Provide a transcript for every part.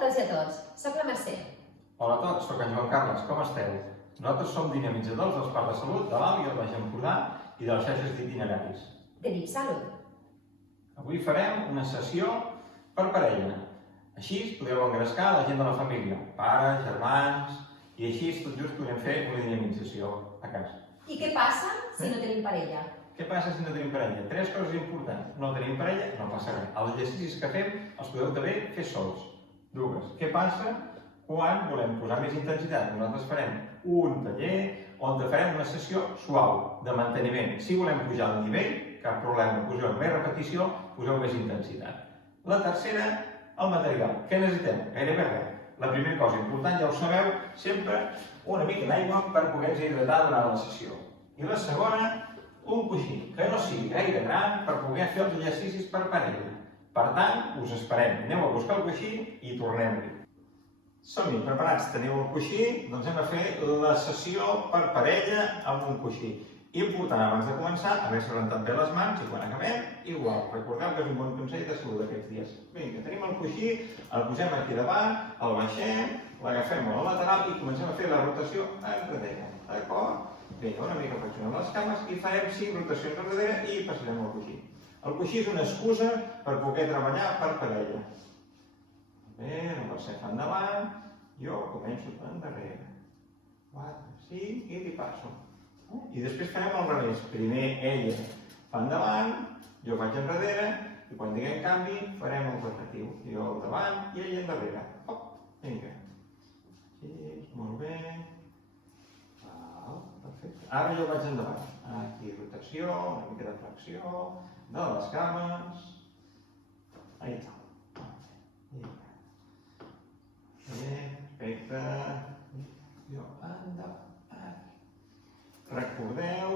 tots i a tots. Soc la Mercè. Hola a tots, soc en Joan Carles, com esteu? Nosaltres som dinamitzadors dels parcs de salut de l'Alt i el Baix Empordà i de les xarxes d'itineraris. De DIP Salut. Avui farem una sessió per parella. Així podreu engrescar la gent de la família, pares, germans, i així tot just podrem fer una dinamització a casa. I què passa si no tenim parella? Què passa si no tenim parella? Tres coses importants. No tenim parella, no passa res. Els exercicis que fem els podeu també fer sols. Dues. Què passa quan volem posar més intensitat? Nosaltres farem un taller on farem una sessió suau, de manteniment. Si volem pujar el nivell, cap problema, poseu més repetició, poseu més intensitat. La tercera, el material. Què necessitem? Gairebé res. La primera cosa important, ja ho sabeu, sempre una mica d'aigua per poder-nos hidratar durant la sessió. I la segona, un coixí, que no sigui gaire gran per poder fer els exercicis per parella. Per tant, us esperem. Aneu a buscar el coixí i tornem-hi. Som-hi, preparats? Teniu el coixí? Doncs hem de fer la sessió per parella amb un coixí. Important, abans de començar, haver-se rentat bé les mans i quan acabem, igual. Recordeu que és un bon consell de salut aquests dies. Vinga, tenim el coixí, el posem aquí davant, el baixem, l'agafem a la lateral i comencem a fer la rotació enrere. D'acord? Vinga, una mica flexionem les cames i farem 5 rotacions enrere i passarem al coixí. El coixí és una excusa per poder treballar per parella. Bé, no per ser fa endavant, jo començo per endarrere. 4, 5 i li passo. I després farem al revés. Primer ella fa endavant, jo faig enrere i quan diguem canvi farem el rotatiu. Jo al davant i ella endarrere. Vinga. Així, molt bé. Perfecte. Ara jo vaig endavant. Aquí rotació, una mica de flexió de les cames. Ahí està. Perfecte. Jo endavant. Recordeu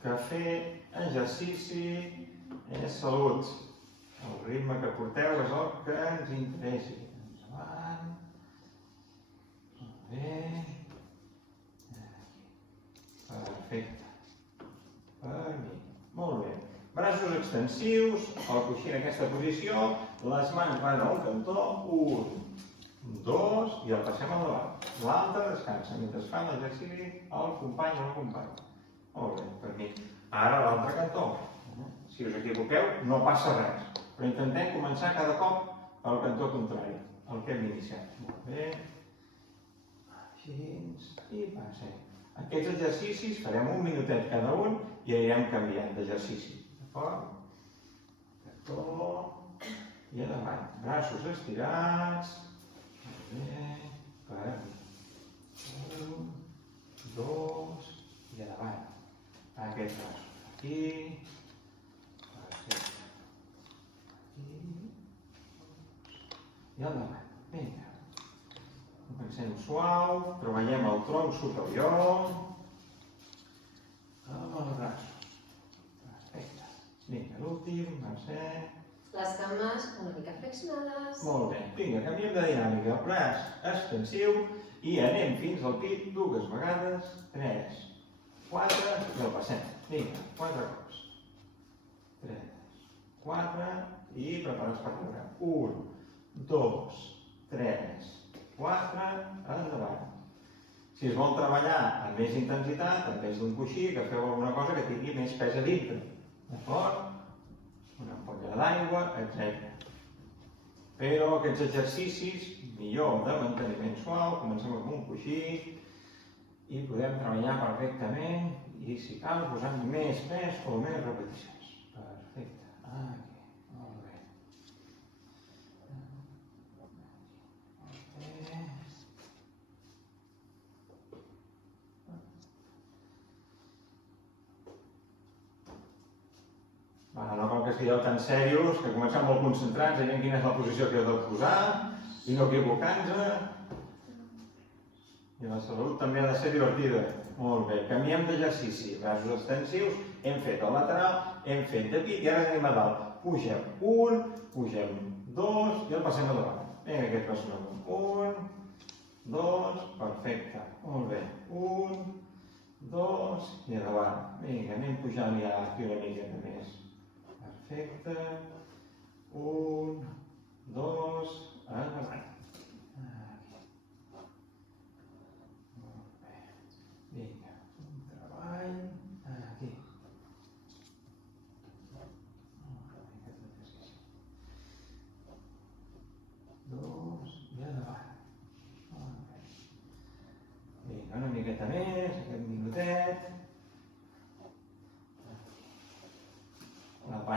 que fer exercici és salut. El ritme que porteu és el que ens interessi. Endavant. Molt bé. Perfecte. Per aquí. Molt bé. Braços extensius, el coixí en aquesta posició, les mans van al cantó, 1, 2, i el passem al davant. L'altre descansa mentre fan l'exercici el company o el company. Molt bé, per aquí. Ara l'altre cantó. Si us equivoqueu, no passa res, però intentem començar cada cop pel cantó contrari, el que hem iniciat. Molt bé. Així, i passem. Aquests exercicis farem un minutet cada un i anirem canviant d'exercici. D'acord? Cantó i endavant. Braços estirats. Molt bé. Per aquí. 1, 2 i endavant. Aquests braços. Aquí. Perfecte. Aquí. I endavant. Vinga. Comencem suau, treballem el tronc superior amb els braços. Perfecte. Vinga, l'últim, Mercè. Les cames una mica flexionades. Molt bé. Vinga, canviem de dinàmica. Braç extensiu i anem fins al pit 2 vegades. 3, 4 i el passem. Vinga, 4 cops. 3, 4 i preparats per veure. 1, 2, 3, 4, endavant. Si es vol treballar amb més intensitat, en vez d'un coixí, que feu alguna cosa que tingui més pes a dintre. D'acord? Una ampolla d'aigua, etc. Però aquests exercicis, millor de manteniment suau, comencem amb un coixí i podem treballar perfectament i, si cal, posant més pes o més repeticions. Perfecte. Aquí. Molt bé. No cal que estigueu tan serios, que comencem molt concentrats, veient quina és la posició que heu de posar i no equivocant-se. I la salut també ha de ser divertida. Molt bé, canviem d'exercici. Braços extensius, hem fet el lateral, hem fet de pit i ara anem a dalt. Pugem 1, pugem 2 i el passem a davant. Vinga, aquest passo amunt. 1, 2, perfecte. Molt bé. 1, 2 i a davant. Vinga, anem pujant ja aquí una mica més. Perfecte. 1, 2, endavant.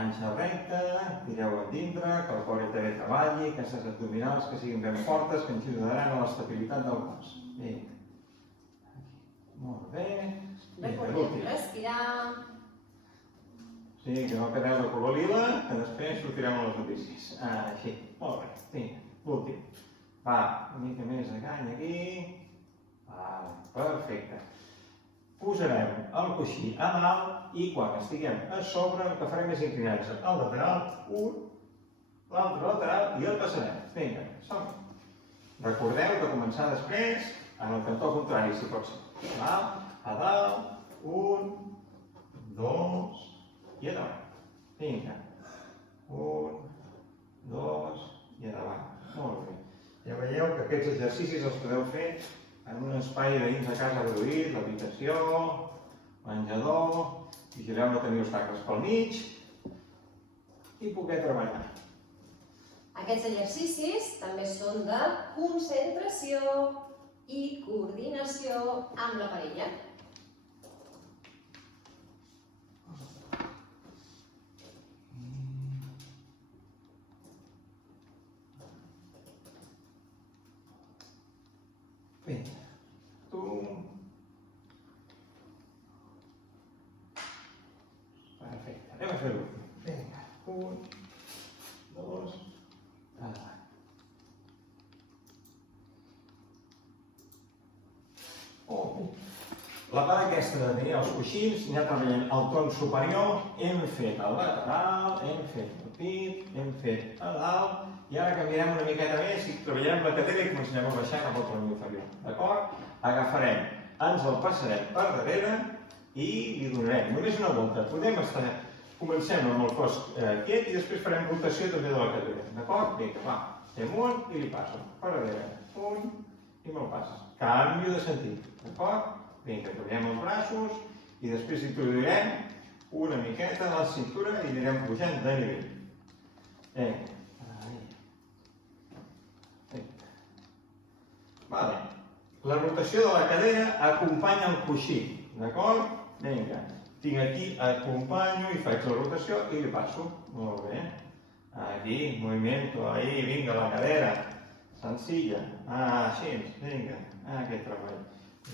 panxa recta, tireu a dintre, que el cor també treballi, aquestes abdominals que siguin ben fortes, que ens ajudaran a l'estabilitat del cos. Vinga. Molt bé. Recordem respirar. Sí, que no quedeu de color lila, que després sortirem a les notícies. Així. Molt bé. Vinga, l'últim. Va, una mica més de canya aquí. Perfecte. Posarem el coixí a dalt i quan estiguem a sobre el que farem és inclinar-nos al lateral, l'altre lateral i el passarem. Vinga, som-hi. Recordeu que començar després en el cantó contrari, si pot ser. A dalt, 1, 2 i endavant. Vinga. 1, 2 i endavant. Molt bé. Ja veieu que aquests exercicis els podeu fer en un espai de dins de casa reduït, l'habitació, menjador, vigileu no tenir obstacles pel mig i poder treballar. Aquests exercicis també són de concentració i coordinació amb la parella. Vinga, tu... Perfecte, anem a fer l'últim. Vinga, 1, 2, endavant. La part aquesta de tenir els coixins, ja treballant el tronc superior, hem fet el lateral, hem fet el pit, hem fet el dalt, i ara canviarem una miqueta més i treballarem la cadera i començarem a baixar cap al tronc inferior. D'acord? Agafarem, ens el passarem per darrere i li donarem només una volta. Comencem amb el cos quiet i després farem rotació també de la cadera. D'acord? Vinga, va. Fem un i li passo. Per darrere. Un i me'l passes. Canvio de sentit. D'acord? Vinga, treballem els braços i després introduirem una miqueta de la cintura i anirem pujant de nivell. Vinga. Vale. La rotació de la cadera acompanya el coixí, d'acord? Vinga, tinc aquí, acompanyo i faig la rotació i li passo. Molt bé. Aquí, movimiento, ahí, vinga, la cadera. Senzilla. Així, vinga, aquest treball.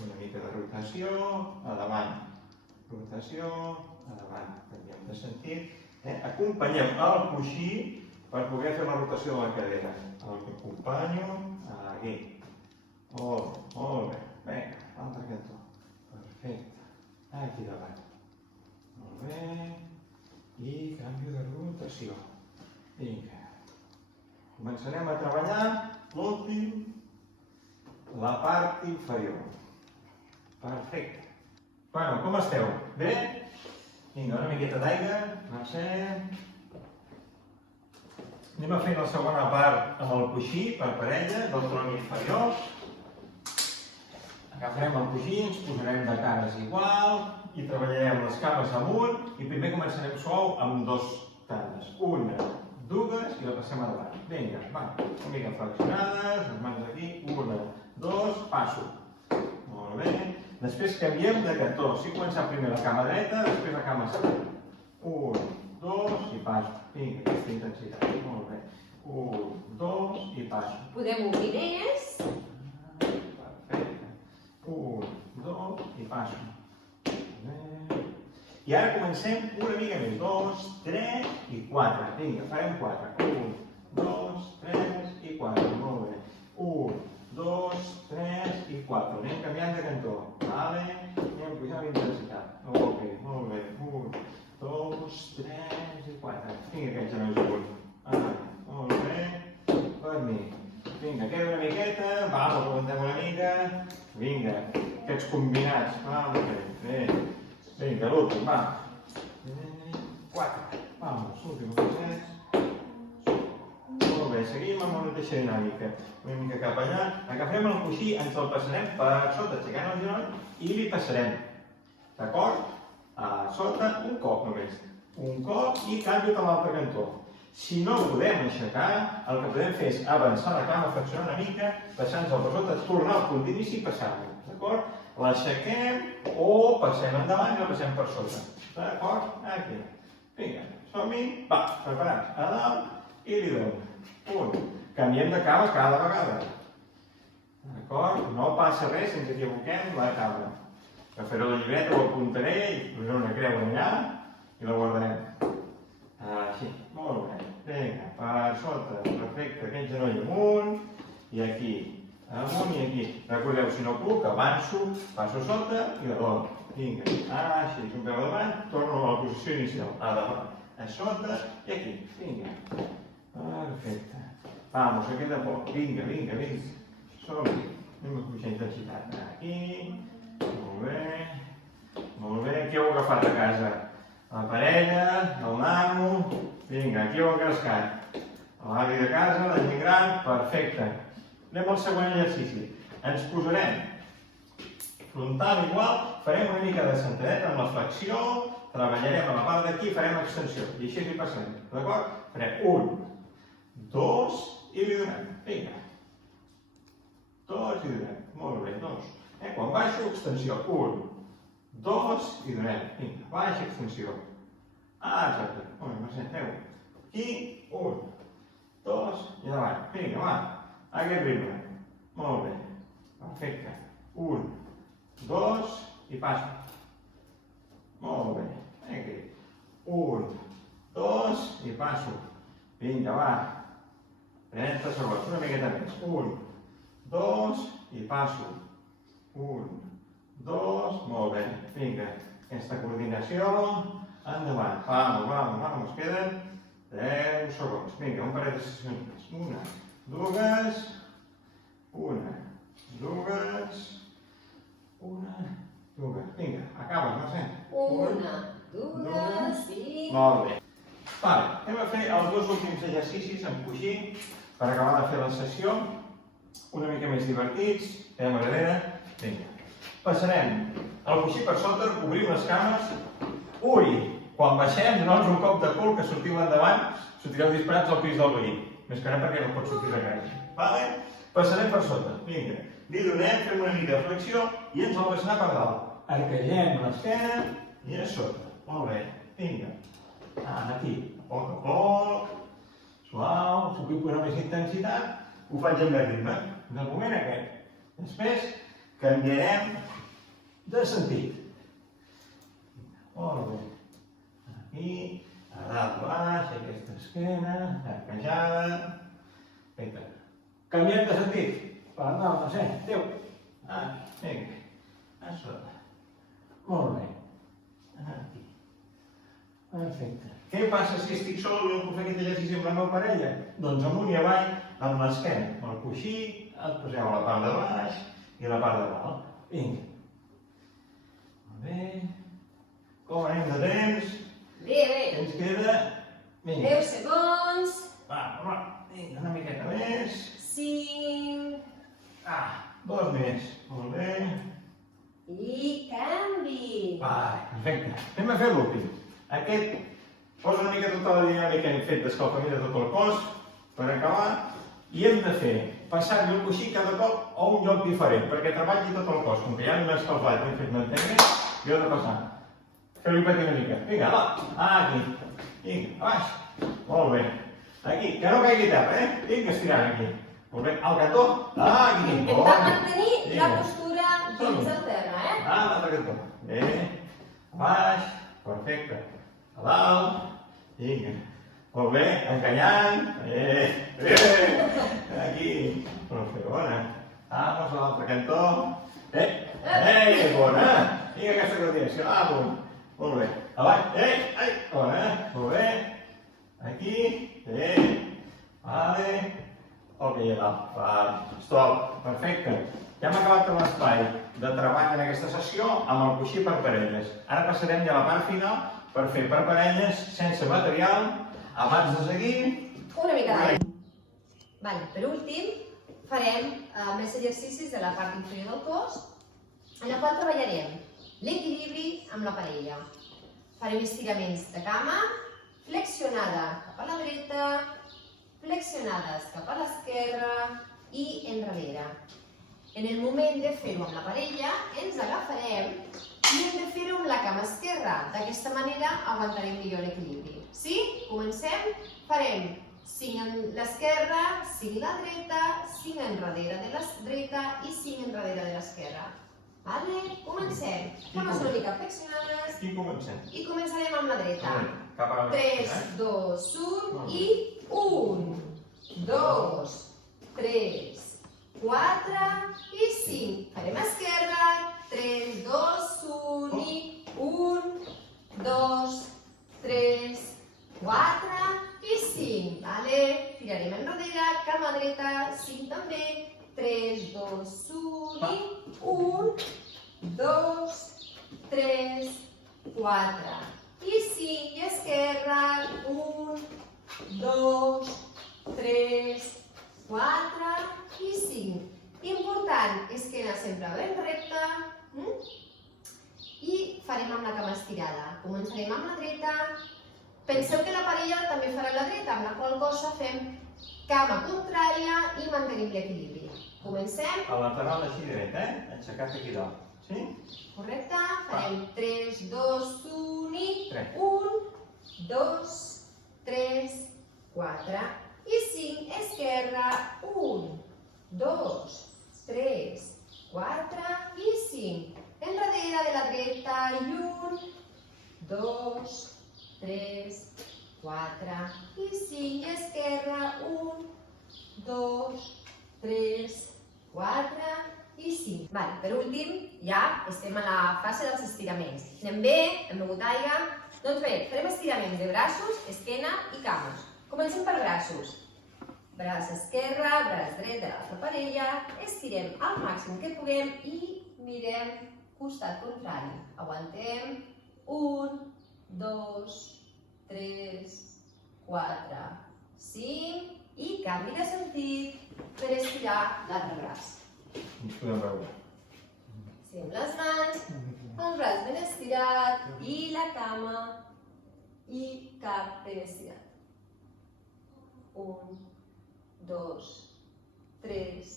Una mica de rotació, a davant. Rotació, a davant. Canviem de sentit. Acompanyem el coixí per poder fer la rotació de la cadera. El que acompanyo, aquí. Molt bé. Vinga, l'altre cantó. Perfecte. Aquí davant. Molt bé. I canvi de rotació. Vinga. Començarem a treballar l'últim, la part inferior. Perfecte. Bueno, com esteu? Bé? Vinga, una miqueta d'aigua. Marxem. Anem a fer la segona part amb el coixí per parella del tronc inferior. Agafarem el coixí, ens posarem de cares igual i treballarem les cames amunt i primer començarem suau amb dos tandes. Una, dues i la passem a davant. Vinga, va, una mica flexionades, les mans aquí, una, dos, passo. Molt bé. Després canviem de cantó. Si començar primer la cama dreta, després la cama esquerra. Un, dos i passo. Vinga, aquesta intensitat. Molt bé. Un, dos i passo. Podem obrir més. Perfecte. Un, dos i passo. I ara comencem una mica més. 2, 3 i 4. Vinga, farem 4. 1, 2, 3 i 4. Molt bé. 1, 2, 3 i 4. Anem canviant de cantó. Vale. Anem pujant la intensitat. Molt bé, molt bé. 1, 2, 3 i 4. Vinga, aquests genolls amunt. Molt bé. Per mi. Vinga, queda una miqueta. Vamos, aguantem una mica. Vinga, aquests combinats. Bé. Vinga, l'últim, va. 4. Vamos, l'últim, molt bé, seguim amb la mateixa dinàmica. Una mica cap allà. Agafarem el coixí, ens el passarem per sota, aixecant el genoll i li passarem. D'acord? A sota, un cop només. Un cop i canvio a l'altre cantó. Si no podem aixecar, el que podem fer és avançar la cama, flexionar una mica, passar-nos per sota, tornar al punt d'inici i passar-lo. D'acord? L'aixequem o passem endavant i la passem per sota. D'acord? Aquí. Vinga, Som-hi. Va, preparats. A dalt i li dono. Un. Canviem de cama cada vegada. D'acord? No passa res si ens equivoquem la cama. Agafaré la llibreta, ho apuntaré i posaré una creu allà i la guardarem. Així. Molt bé. Vinga, per sota. Perfecte. Aquest genoll amunt i aquí. Amunt i aquí. Recordeu, si no puc, avanço, passo sota i la dono. Vinga. Així. Un peu davant, torno a la posició inicial. A davant. A sota i aquí. Vinga. Perfecte. Vamos, que queda poc. Vinga, vinga, vinga. Som-hi. Anem a pujar intensitat. Aquí. Molt bé. Molt bé. Qui heu agafat a casa? La parella, el nano. Vinga, aquí heu engrescat. L'avi de casa, la gent gran. Perfecte. Anem al següent exercici. Ens posarem frontal igual. Farem una mica de sentadeta amb la flexió. Treballarem a la part d'aquí i farem extensió. I així hi passarem. D'acord? Farem 1, 2 i li donem. Vinga. 2 i donem. Molt bé, 2. Quan baixo, extensió. 1, 2 i donem. Vinga, baixa, extensió. Exacte. Molt bé, Mercè, feu. Aquí, 1, 2 i davant. Vinga, va. Aquest ritme. Molt bé. Perfecte. 1, 2 i passo. Molt bé. Aquí. 1, 2 i passo. Vinga, va. 30 segons, una miqueta més. 1, 2 i passo. 1, 2, molt bé. Vinga, aquesta coordinació. Endavant. Vamos, vamos, vamos. Queden 10 segons. Vinga, un parell de sessions. 1, 2, 1, 2, 1, 2. Vinga, acabes, Mercè. 1, 2 i... Molt bé. Vale, anem a fer els dos últims exercicis en coixí per acabar de fer la sessió una mica més divertits. Anem a darrere. Vinga. Passarem el coixí per sota, obrim les cames. Ui! Quan baixem, doneu-nos un cop de cul que sortiu endavant, sortireu disparats al pis del veí. Més que res perquè no pot sortir de casa. Vale? Passarem per sota. Vinga. Li donem, fem una mica de flexió i ens el passarà per dalt. Arquegem l'esquena i a sota. Molt bé. Vinga. Aquí. A poc. Suau. Si vull posar més intensitat, ho faig amb el ritme. De moment aquest. Després canviarem de sentit. Molt bé. Aquí, a dalt baix, aquesta esquena, arquejada. Perfecte. Canviem de sentit. Per dalt, no sé. Adéu. Vinga. A sota. Molt bé. Aquí. Perfecte. Què passa si estic sol i no puc fer aquest exercici amb la meva parella? Doncs amunt i avall amb l'esquena. Amb el coixí, et poseu a la part de baix i la part de dalt. Vinga. Molt bé. Com anem de temps? Bé. Ens queda... 10 segons. Va. Vinga, una miqueta més. 5. 2 més. Molt bé. I canvi. Perfecte. Anem a fer l'últim. Aquest posa una mica tota la dinàmica que hem fet d'escalfament de tot el cos per acabar i hem de fer passar-li el coixí cada cop a un lloc diferent perquè treballi tot el cos. Com que ja l'hem escalfat i hem fet manteniment, i heu de passar. Feu-li patir una mica. Vinga, va. Aquí. Vinga, a baix. Molt bé. Aquí, que no caigui terra, Vinga, estirant aquí. Molt bé. Al cantó. Aquí. Intentar mantenir la postura dins el terra, l'altre cantó. Bé. A baix. Perfecte. A dalt. Vinga. Molt bé. Encanyant. Aquí. Molt bé, bona. Vamos a l'altre cantó. Bona. Vinga, aquesta coordinació. Amunt. Molt bé. Avall. Bona. Molt bé. Aquí. Vale. Ok, a dalt. Vale. Stop. Perfecte. Ja hem acabat amb l'espai de treball en aquesta sessió amb el coixí per parelles. Ara passarem ja a la part final per fer per parelles sense material. Abans de seguir... Una mica d'aigua. Vale, per últim, farem més exercicis de la part inferior del cos, en la qual treballarem l'equilibri amb la parella. Farem estiraments de cama, flexionada cap a la dreta, flexionades cap a l'esquerra i enrere. En el moment de fer-ho amb la parella, ens agafarem i hem de fer-ho amb la cama esquerra. D'aquesta manera aguantarem millor l'equilibri. Sí? Comencem. Farem 5 en l'esquerra, 5 a la dreta, 5 enrere de la dreta i 5 enrere de l'esquerra. Vale? Comencem. Cames una mica flexionades. I comencem. I començarem amb la dreta. Cap a la 3, 2, 1 i 1, 2, 3, 4 i 5. Farem esquerra. 3, 2, 1 i 1, 2, 3, 4 i 5. Vale? Tirarem enrere, cama dreta, 5 també. 3, 2, 1 i 1, 2, 3, 4 i 5. I esquerra, 1, 2, 3, 4 i 5. Important, esquena sempre ben recta. I farem amb la cama estirada. Començarem amb la dreta. Penseu que la parella també farà la dreta, amb la qual cosa fem cama contrària i mantenim l'equilibri. Comencem. El lateral així dret, aixecat aquí dalt. Sí? Correcte. Farem 3, 2, 1 i 1, 2, 3, 4 i 5. Esquerra. 1, 2, 3, 4 i 5. Enrere de la dreta i 1, 2, 3, 4 i 5. I esquerra, 1, 2, 3, 4 i 5. Vale, per últim, ja estem a la fase dels estiraments. Anem bé? Hem begut aigua? Doncs bé, farem estiraments de braços, esquena i cames. Comencem per braços. Braç esquerre, braç dret de l'altra parella. Estirem al màxim que puguem i mirem costat contrari. Aguantem. 1, 2, 3, 4, 5 i canvi de sentit per estirar l'altre braç. Ens podem veure. Estirem les mans, el braç ben estirat i la cama i cap ben estirat. 1, 2, 3,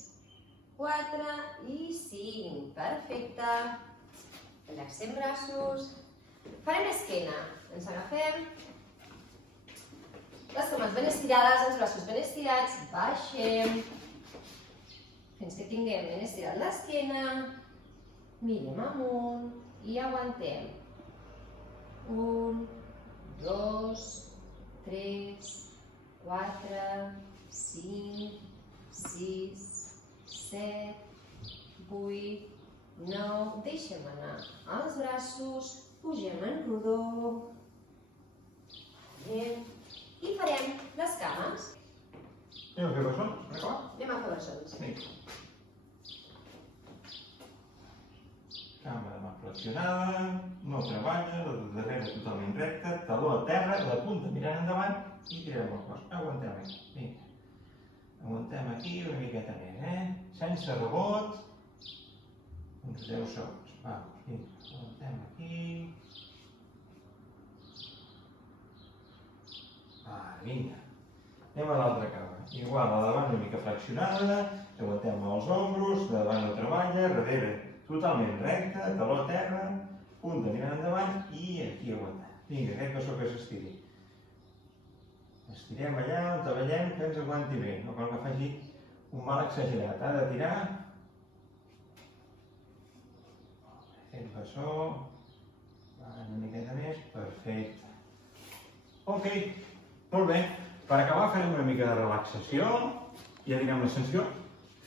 4 i 5. Perfecte. Relaxem braços. Farem esquena. Ens agafem. Les cames ben estirades, els braços ben estirats. Baixem. Fins que tinguem ben estirat l'esquena. Mirem amunt i aguantem. 1, 2, 3, 4, 5, 6, 7, 8, 9, deixem anar els braços, pugem en rodó i farem les cames. Anem a fer bessons, d'acord? Anem a fer bessons. Vinga. Cama de mà flexionada, no treballa, la de darrere totalment recta, taló a terra, la punta mirant endavant i tirem el cos. Aguantem aquí. Vinga. Aguantem aquí una miqueta més, sense rebot, uns 10 segons. Vamos, vinga, aguantem aquí. Vinga. Anem a l'altra cama. Igual, a davant una mica flexionada, aguantem els ombros, de davant no treballa, darrere totalment recta, taló a terra, punta mirant endavant i aquí aguantar. Vinga, aquest bessó que s'estiri. Estirem allà on veiem que ens aguanti bé, no cal que faci un mal exagerat. Ha de tirar. Aquest bessó. Una miqueta més. Perfecte. Ok, molt bé. Per acabar farem una mica de relaxació. Ja direm la sessió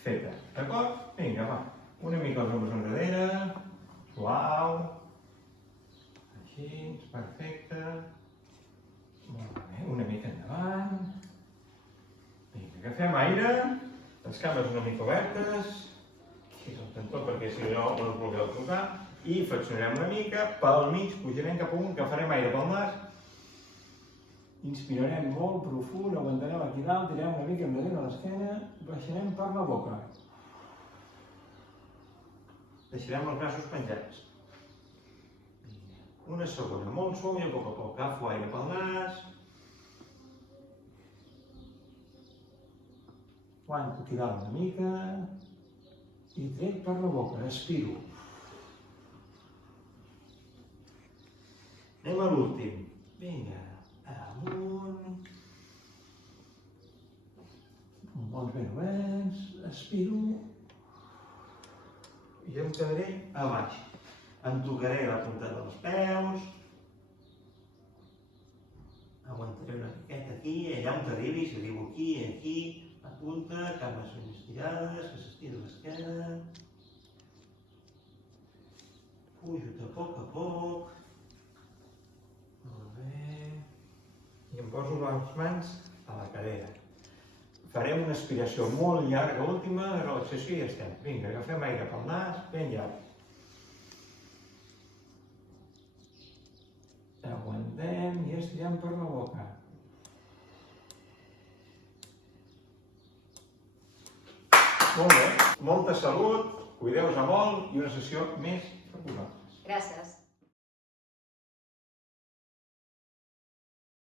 feta. D'acord? Vinga, va. Una mica els ombres enrere. Suau. Així, perfecte. Molt bé, una mica endavant. Vinga, agafem aire, les cames una mica obertes, així el tentó perquè si no us vulgueu tocar, i flexionarem una mica, pel mig pujarem cap amunt, que farem aire pel nas. Inspirarem molt profund, aguantarem aquí dalt, tirem una mica enrere l'esquena, baixarem per la boca. Deixarem els braços penjats. Una segona, molt suau i a poc a poc. Agafo aire pel nas. Aguanto aquí dalt una mica. I trec per la boca, respiro. Anem a l'últim. Vinga, amunt. Respiro. I em quedaré a baix. Em tocaré la punta dels peus. Aguantaré una miqueta aquí, allà on t'arribi, si arribo aquí, aquí, la punta, cames ben estirades, que s'estira l'esquena. Pujo de poc a poc. Molt bé. I em poso les mans a la cadera. Farem una aspiració molt llarga, última relaxació i ja estem. Vinga, agafem aire pel nas, ben llarg. Aguantem i estirem per la boca. Molt bé, molta salut, cuideu-vos molt i una sessió més per vosaltres. Gràcies.